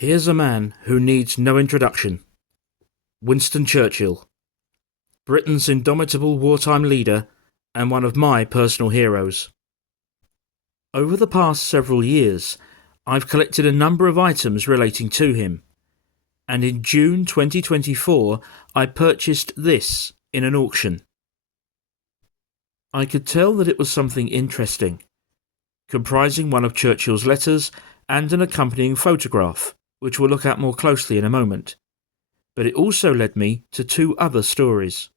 Here's a man who needs no introduction. Winston Churchill, Britain's indomitable wartime leader and one of my personal heroes. Over the past several years, I've collected a number of items relating to him, and in June 2024 I purchased this in an auction. I could tell that it was something interesting, comprising one of Churchill's letters and an accompanying photograph, which we'll look at more closely in a moment. But it also led me to two other stories.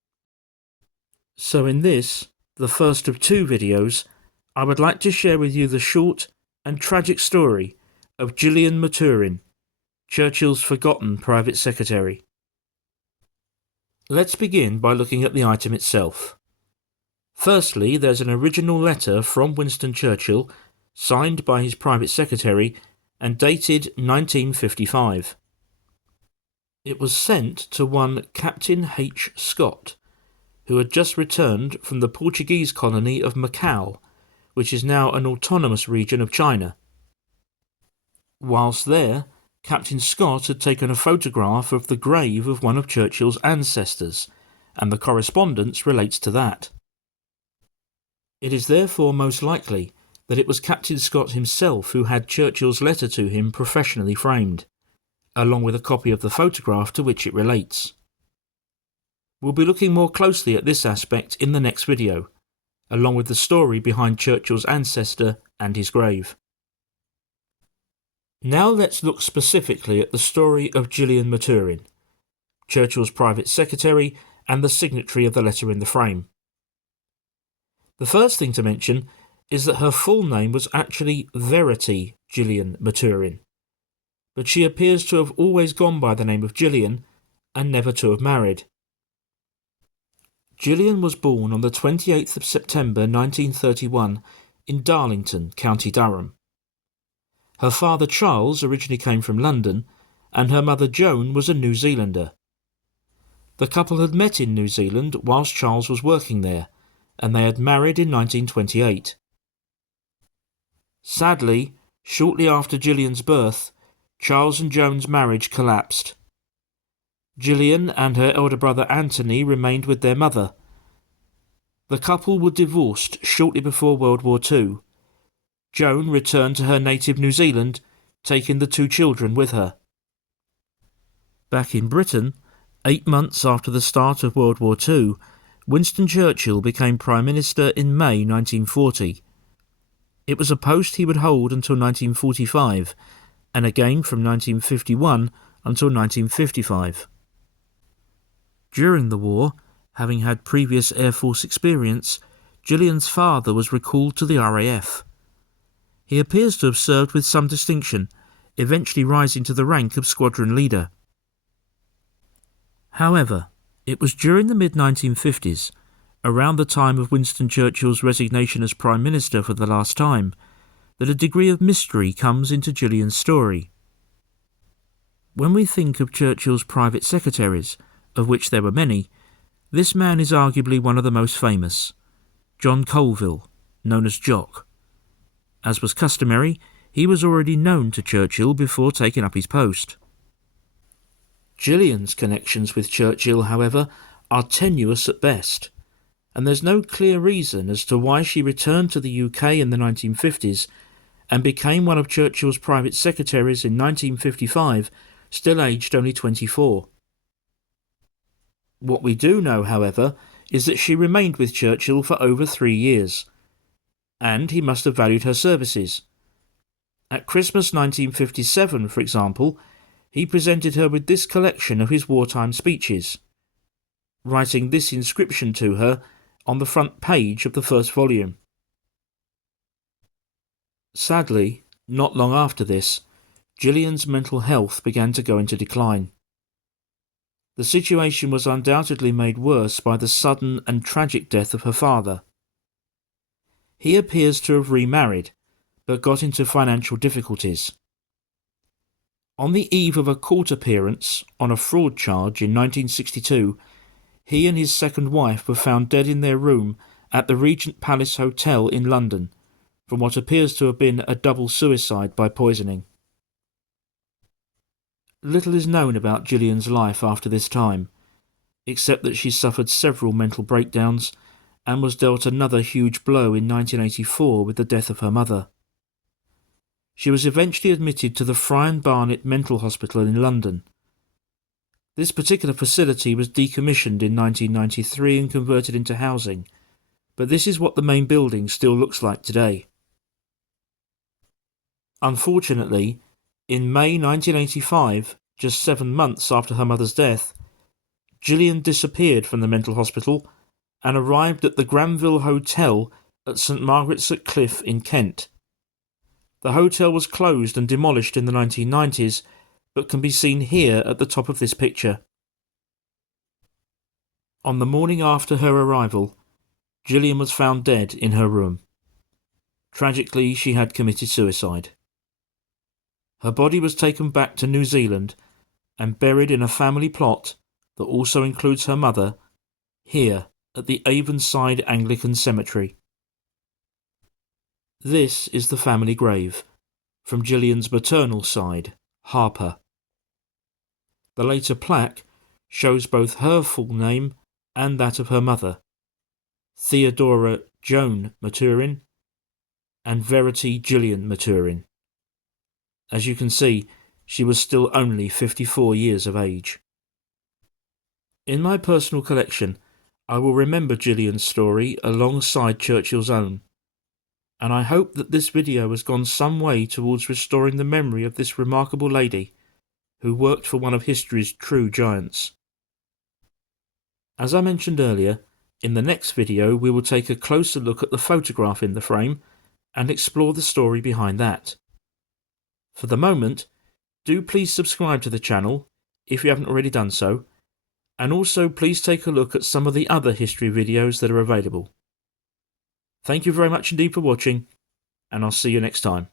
So in this, the first of two videos, I would like to share with you the short and tragic story of Gillian Maturin, Churchill's forgotten private secretary. Let's begin by looking at the item itself. Firstly, there's an original letter from Winston Churchill, signed by his private secretary and dated 1955. It was sent to one Captain H. Scott, who had just returned from the Portuguese colony of Macau, which is now an autonomous region of China. Whilst there, Captain Scott had taken a photograph of the grave of one of Churchill's ancestors, and the correspondence relates to that. It is therefore most likely that it was Captain Scott himself who had Churchill's letter to him professionally framed, along with a copy of the photograph to which it relates. We'll be looking more closely at this aspect in the next video, along with the story behind Churchill's ancestor and his grave. Now let's look specifically at the story of Gillian Maturin, Churchill's private secretary and the signatory of the letter in the frame. The first thing to mention is that her full name was actually Verity Gillian Maturin, but she appears to have always gone by the name of Gillian and never to have married. Gillian was born on the 28th of September 1931 in Darlington, County Durham. Her father Charles originally came from London, and her mother Joan was a New Zealander. The couple had met in New Zealand whilst Charles was working there, and they had married in 1928. Sadly, shortly after Gillian's birth, Charles and Joan's marriage collapsed. Gillian and her elder brother Anthony remained with their mother. The couple were divorced shortly before World War II. Joan returned to her native New Zealand, taking the two children with her. Back in Britain, 8 months after the start of World War II, Winston Churchill became Prime Minister in May 1940. It was a post he would hold until 1945, and again from 1951 until 1955. During the war, having had previous Air Force experience, Gillian's father was recalled to the RAF. He appears to have served with some distinction, eventually rising to the rank of squadron leader. However, it was during the mid-1950s, around the time of Winston Churchill's resignation as Prime Minister for the last time, that a degree of mystery comes into Gillian's story. When we think of Churchill's private secretaries, of which there were many, this man is arguably one of the most famous, John Colville, known as Jock. As was customary, he was already known to Churchill before taking up his post. Gillian's connections with Churchill, however, are tenuous at best, and there's no clear reason as to why she returned to the UK in the 1950s and became one of Churchill's private secretaries in 1955, still aged only 24. What we do know, however, is that she remained with Churchill for over 3 years, and he must have valued her services. At Christmas 1957, for example, he presented her with this collection of his wartime speeches, writing this inscription to her on the front page of the first volume. Sadly, not long after this, Gillian's mental health began to go into decline. The situation was undoubtedly made worse by the sudden and tragic death of her father. He appears to have remarried, but got into financial difficulties. On the eve of a court appearance on a fraud charge in 1962, he and his second wife were found dead in their room at the Regent Palace Hotel in London, from what appears to have been a double suicide by poisoning. Little is known about Gillian's life after this time, except that she suffered several mental breakdowns and was dealt another huge blow in 1984 with the death of her mother. She was eventually admitted to the Friar Barnet Mental Hospital in London. This particular facility was decommissioned in 1993 and converted into housing, but this is what the main building still looks like today. Unfortunately, in May 1985, just 7 months after her mother's death, Gillian disappeared from the mental hospital and arrived at the Granville Hotel at St Margaret's at Cliff in Kent. The hotel was closed and demolished in the 1990s, but can be seen here at the top of this picture. On the morning after her arrival, Gillian was found dead in her room. Tragically, she had committed suicide. Her body was taken back to New Zealand and buried in a family plot that also includes her mother, here at the Avonside Anglican Cemetery. This is the family grave, from Gillian's maternal side, Harper. The later plaque shows both her full name and that of her mother, Theodora Joan Maturin and Verity Gillian Maturin. As you can see, she was still only 54 years of age. In my personal collection, I will remember Gillian's story alongside Churchill's own, and I hope that this video has gone some way towards restoring the memory of this remarkable lady who worked for one of history's true giants. As I mentioned earlier, in the next video we will take a closer look at the photograph in the frame and explore the story behind that. For the moment, do please subscribe to the channel if you haven't already done so, and also please take a look at some of the other history videos that are available. Thank you very much indeed for watching, and I'll see you next time.